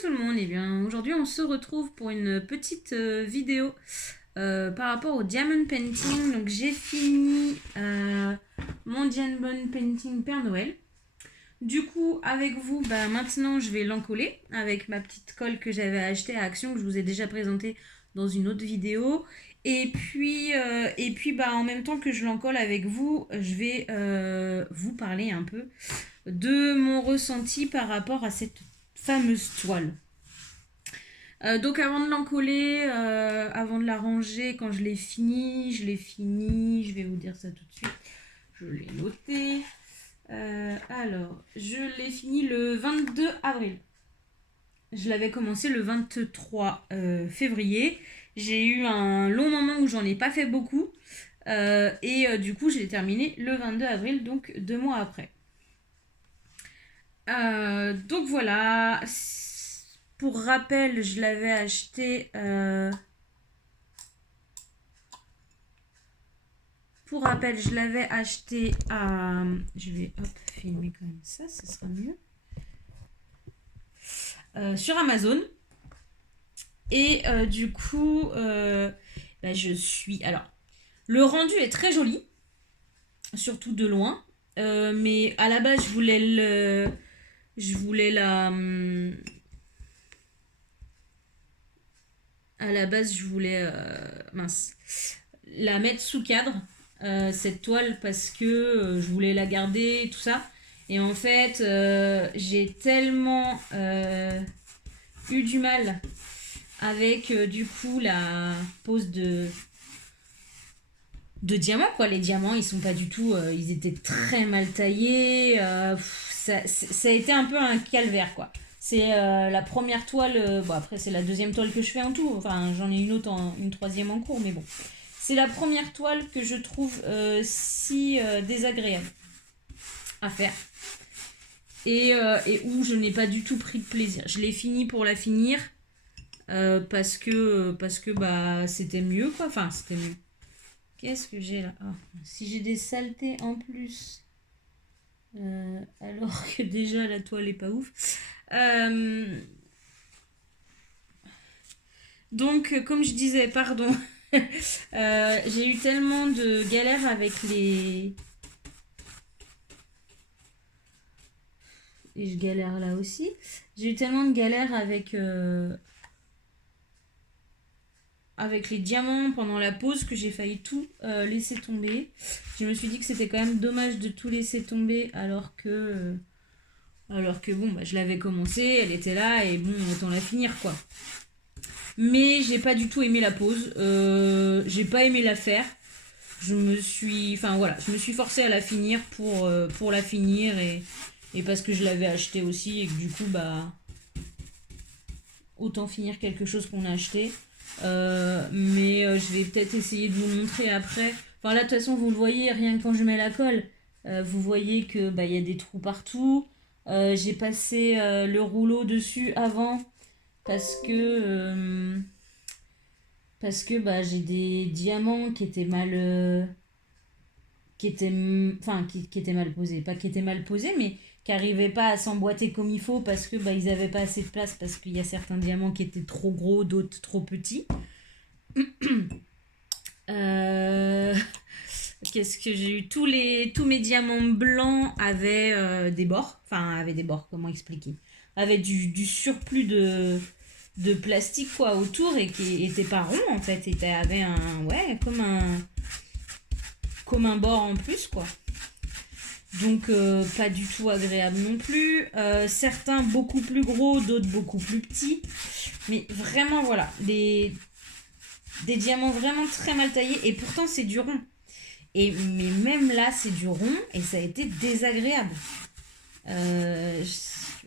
tout le monde, et bien aujourd'hui on se retrouve pour une petite vidéo par rapport au diamond painting. Donc j'ai fini mon diamond painting Père Noël. Du coup avec vous, maintenant je vais l'encoller avec ma petite colle que j'avais achetée à Action, que je vous ai déjà présentée dans une autre vidéo. Et puis en même temps que je l'encolle avec vous, je vais vous parler un peu de mon ressenti par rapport à cette fameuse toile. Donc avant de l'encoller, avant de la ranger, quand je l'ai fini, je vais vous dire ça tout de suite, je l'ai noté. Alors, je l'ai fini le 22 avril. Je l'avais commencé le 23 février. J'ai eu un long moment où j'en ai pas fait beaucoup. Du coup, je l'ai terminé le 22 avril, donc 2 mois après. Donc voilà, pour rappel, je l'avais acheté. Pour rappel, je l'avais acheté à. Je vais filmer comme ça, ce sera mieux. Sur Amazon. Et du coup, je suis. Alors, le rendu est très joli, surtout de loin. Mais à la base, je voulais la. À la base, je voulais la mettre sous cadre, cette toile, parce que je voulais la garder et tout ça. Et en fait, j'ai tellement eu du mal avec du coup la pose de diamants, quoi. Les diamants, ils sont pas du tout, ils étaient très mal taillés. Ça a été un peu un calvaire, quoi. C'est la première toile, bon après c'est la deuxième toile que je fais en tout, enfin j'en ai une autre, une troisième en cours, mais bon. C'est la première toile que je trouve si désagréable à faire et où je n'ai pas du tout pris de plaisir. Je l'ai fini pour la finir parce que c'était mieux, quoi, enfin c'était mieux. Qu'est-ce que j'ai là? Si j'ai des saletés en plus, alors que déjà la toile est pas ouf. Donc, comme je disais, pardon, j'ai eu tellement de galères avec les... Et je galère là aussi. J'ai eu tellement de galères avec les diamants pendant la pause que j'ai failli tout laisser tomber. Je me suis dit que c'était quand même dommage de tout laisser tomber alors que bon, je l'avais commencé, elle était là et bon, autant la finir, quoi. Mais j'ai pas du tout aimé la pause, j'ai pas aimé la faire. Je me suis forcée à la finir pour la finir et parce que je l'avais acheté aussi et que du coup autant finir quelque chose qu'on a acheté. Mais je vais peut-être essayer de vous montrer après. Enfin là de toute façon vous le voyez, rien que quand je mets la colle, vous voyez que y a des trous partout. J'ai passé le rouleau dessus avant parce que j'ai des diamants qui étaient mal qui étaient mal posés, pas qui étaient mal posés, mais qui n'arrivaient pas à s'emboîter comme il faut parce que ils avaient pas assez de place, parce qu'il y a certains diamants qui étaient trop gros, d'autres trop petits. Qu'est-ce que j'ai eu? Tous mes diamants blancs avaient des bords, comment expliquer, avaient du surplus de plastique, quoi, autour, et qui était pas rond en fait, et avait comme un bord en plus, quoi. Donc pas du tout agréable non plus. Certains beaucoup plus gros, d'autres beaucoup plus petits. Mais vraiment voilà, des diamants vraiment très mal taillés, et pourtant c'est du rond. Mais même là c'est du rond et ça a été désagréable.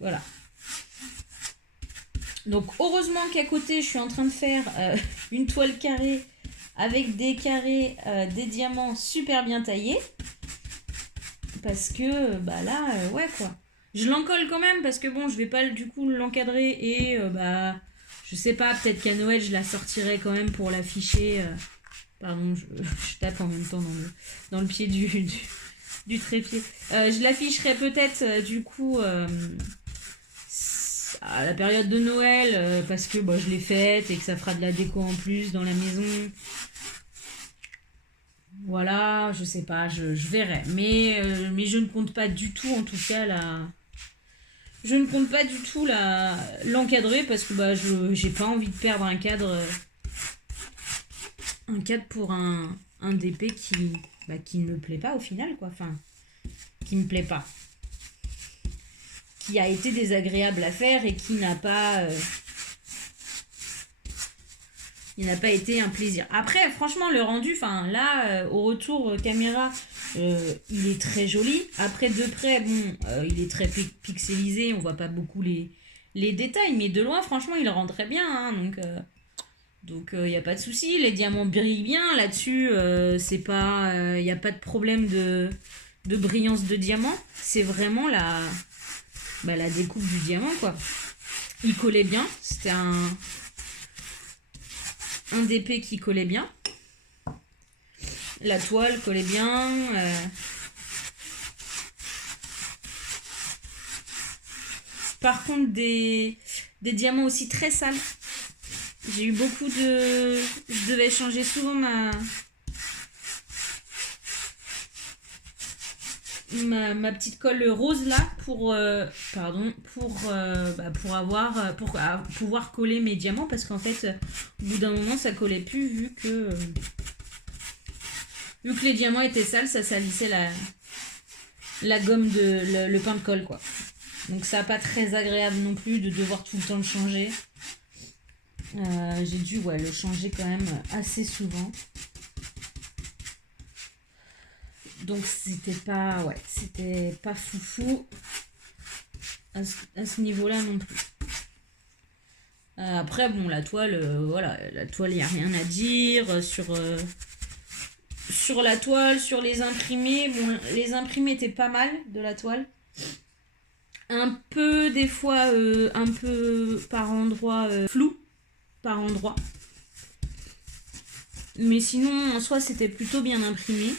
Voilà. Donc heureusement qu'à côté je suis en train de faire une toile carrée avec des carrés, des diamants super bien taillés. Parce que là, ouais, quoi. Je l'encolle quand même parce que bon, je vais pas du coup l'encadrer et je sais pas, peut-être qu'à Noël je la sortirai quand même pour l'afficher. Pardon, je tape en même temps dans le pied du trépied. Je l'afficherai peut-être du coup à la période de Noël, parce que bah, je l'ai faite et que ça fera de la déco en plus dans la maison. Voilà, je sais pas, je verrai. Mais je ne compte pas du tout, en tout cas, je ne compte pas du tout l'encadrer parce que bah, j'ai pas envie de perdre un cadre pour un DP qui ne me plaît pas au final, quoi. Enfin, qui me plaît pas. Qui a été désagréable à faire et qui n'a pas... il n'a pas été un plaisir. Après, franchement, le rendu, enfin là, au retour caméra, il est très joli. Après, de près, bon, il est très pixelisé, on voit pas beaucoup les détails, mais de loin, franchement, il rend très bien. Hein, donc, il n'y a pas de souci. Les diamants brillent bien là-dessus. C'est pas, il n'y a pas de problème de brillance de diamant. C'est vraiment la découpe du diamant, quoi. Il collait bien. C'était un DP qui collait bien. La toile collait bien. Par contre, des diamants aussi très sales. J'ai eu beaucoup de... Je devais changer souvent ma petite colle rose là pour pouvoir coller mes diamants parce qu'en fait au bout d'un moment ça collait plus vu que les diamants étaient sales, ça salissait la gomme le pain de colle, quoi. Donc ça pas très agréable non plus de devoir tout le temps le changer. J'ai dû le changer quand même assez souvent. Donc c'était pas foufou à ce niveau-là non plus. Après bon, la toile, il n'y a rien à dire sur la toile, sur les imprimés. Bon, les imprimés étaient pas mal de la toile. Un peu des fois un peu par endroit flou par endroit. Mais sinon en soi c'était plutôt bien imprimé.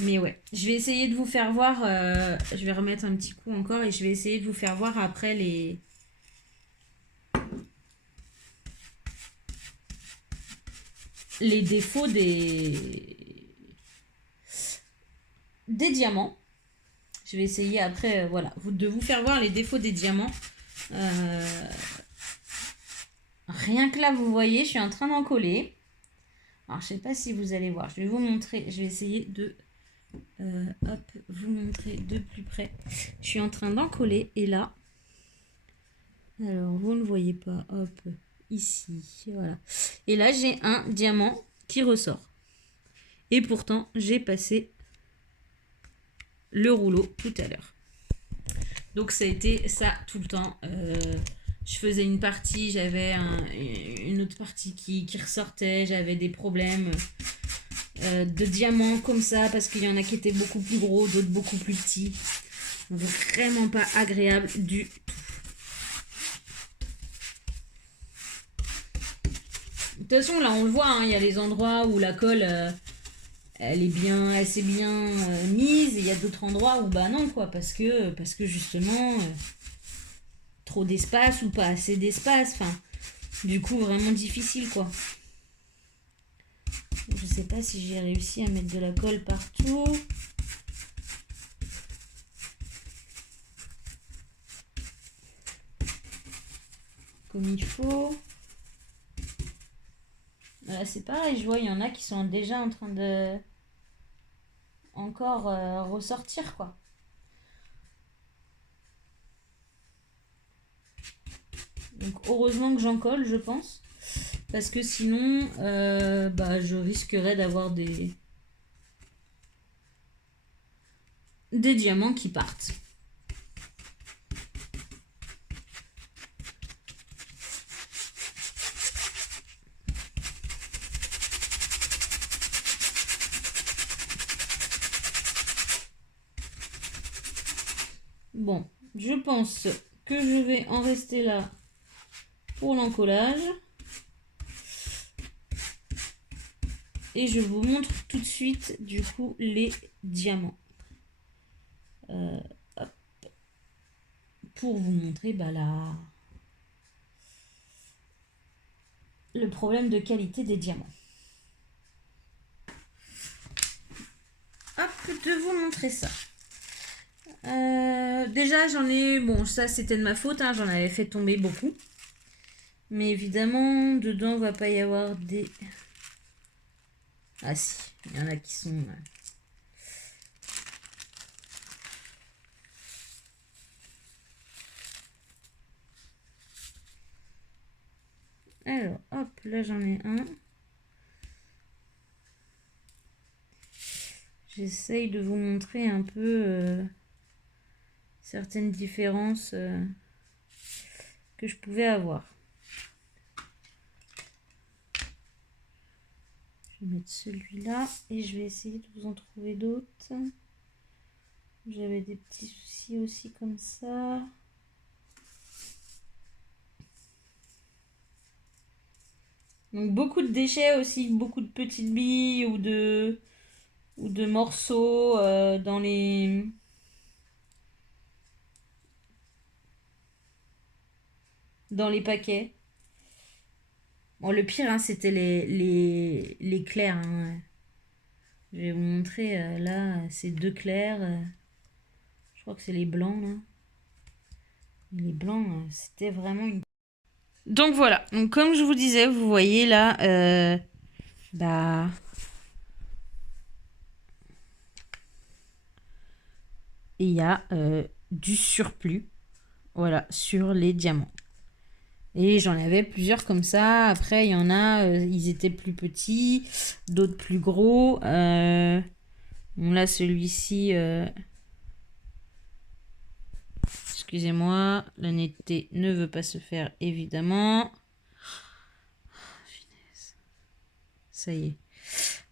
Mais ouais, je vais essayer de vous faire voir, je vais remettre un petit coup encore et je vais essayer de vous faire voir après les défauts des diamants. Je vais essayer après, de vous faire voir les défauts des diamants. Rien que là, vous voyez, je suis en train d'en coller. Alors, je sais pas si vous allez voir. Je vais vous montrer, je vais essayer de vous montrer de plus près. Je suis en train d'en coller et là, alors vous ne voyez pas, hop, ici, voilà. Et là, j'ai un diamant qui ressort. Et pourtant, j'ai passé le rouleau tout à l'heure. Donc, ça a été ça tout le temps. Je faisais une partie, j'avais une autre partie qui ressortait, j'avais des problèmes de diamants comme ça, parce qu'il y en a qui étaient beaucoup plus gros, d'autres beaucoup plus petits. Donc, vraiment pas agréable du tout. De toute façon, là, on le voit, hein, il y a les endroits où la colle, elle s'est bien mise, et il y a d'autres endroits où, bah non, quoi, parce que justement, trop d'espace ou pas assez d'espace, enfin, du coup, vraiment difficile, quoi. Je sais pas si j'ai réussi à mettre de la colle partout. Comme il faut. Voilà, c'est pareil, je vois, il y en a qui sont déjà en train de encore ressortir, quoi. Donc heureusement que j'en colle, je pense. Parce que sinon, je risquerais d'avoir des diamants qui partent. Bon, je pense que je vais en rester là pour l'encollage. Et je vous montre tout de suite, du coup, les diamants. hop, pour vous montrer le problème de qualité des diamants. Hop, de vous montrer ça. Déjà, j'en ai... Bon, ça, c'était de ma faute. Hein, j'en avais fait tomber beaucoup. Mais évidemment, dedans, va pas y avoir des... Ah si, il y en a qui sont... Alors, hop, là, j'en ai un. J'essaye de vous montrer un peu certaines différences que je pouvais avoir. Je vais mettre celui-là et je vais essayer de vous en trouver d'autres. J'avais des petits soucis aussi comme ça. Donc beaucoup de déchets aussi, beaucoup de petites billes ou de morceaux dans les paquets. Bon, le pire, hein, c'était les clairs. Hein. Je vais vous montrer là, c'est 2 clairs. Je crois que c'est les blancs là. Les blancs, c'était vraiment une... Donc voilà, donc comme je vous disais, vous voyez là, il y a du surplus, voilà, sur les diamants. Et j'en avais plusieurs comme ça. Après, il y en a, ils étaient plus petits, d'autres plus gros. Bon, là, celui-ci... Excusez-moi, la netteté ne veut pas se faire, évidemment. Ça y est.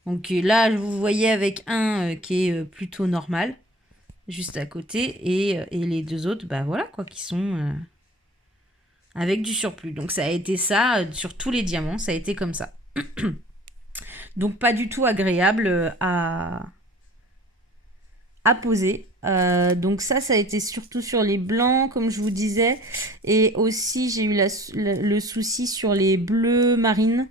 Donc là, vous voyez avec un qui est plutôt normal, juste à côté. Et les deux autres, bah voilà, quoi, qui sont... avec du surplus. Donc ça a été ça, sur tous les diamants, ça a été comme ça. Donc pas du tout agréable à poser. Donc ça a été surtout sur les blancs, comme je vous disais. Et aussi, j'ai eu le souci sur les bleus marines.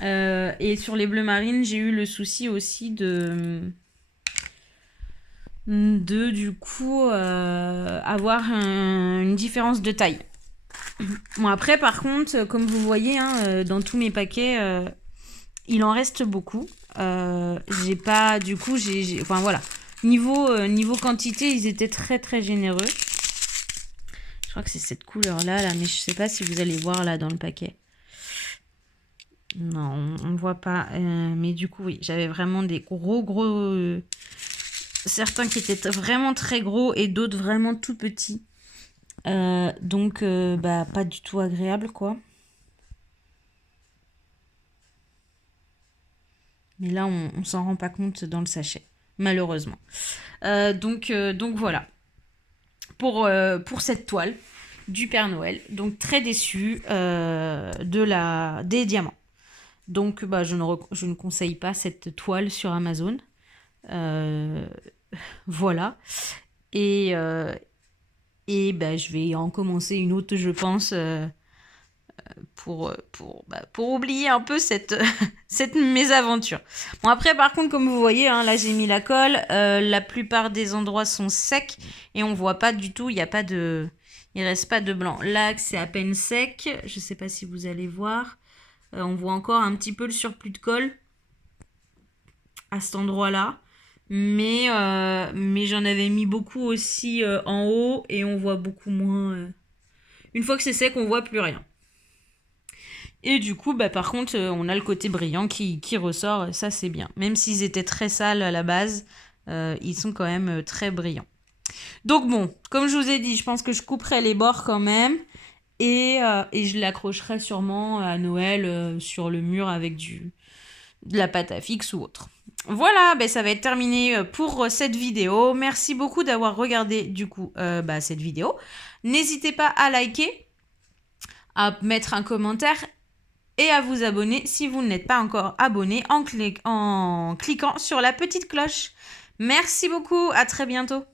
Et sur les bleus marines, j'ai eu le souci aussi de du coup, avoir une différence de taille. Bon, après, par contre, comme vous voyez, hein, dans tous mes paquets, il en reste beaucoup. J'ai pas... Du coup, enfin, voilà. Niveau quantité, ils étaient très, très généreux. Je crois que c'est cette couleur-là, là, mais je sais pas si vous allez voir, là, dans le paquet. Non, on ne voit pas. Mais du coup, oui, j'avais vraiment des gros... certains qui étaient vraiment très gros et d'autres vraiment tout petits. Donc, pas du tout agréable, quoi. Mais là, on s'en rend pas compte dans le sachet, malheureusement. Donc voilà. Pour cette toile du Père Noël. Donc, très déçue des diamants. Donc, je ne conseille pas cette toile sur Amazon. Voilà. Et je vais en commencer une autre, je pense, pour oublier un peu cette mésaventure. Bon, après, par contre, comme vous voyez, hein, là, j'ai mis la colle. La plupart des endroits sont secs et on voit pas du tout. Il reste pas de blanc. Là, c'est à peine sec. Je sais pas si vous allez voir. On voit encore un petit peu le surplus de colle à cet endroit-là. Mais j'en avais mis beaucoup aussi en haut et on voit beaucoup moins. Une fois que c'est sec, on voit plus rien. Et du coup, par contre, on a le côté brillant qui ressort. Ça, c'est bien. Même s'ils étaient très sales à la base, ils sont quand même très brillants. Donc bon, comme je vous ai dit, je pense que je couperai les bords quand même. Et je l'accrocherai sûrement à Noël sur le mur avec de la pâte à fixe ou autre. Voilà, ça va être terminé pour cette vidéo. Merci beaucoup d'avoir regardé du coup cette vidéo. N'hésitez pas à liker, à mettre un commentaire et à vous abonner si vous n'êtes pas encore abonné en cliquant sur la petite cloche. Merci beaucoup, à très bientôt.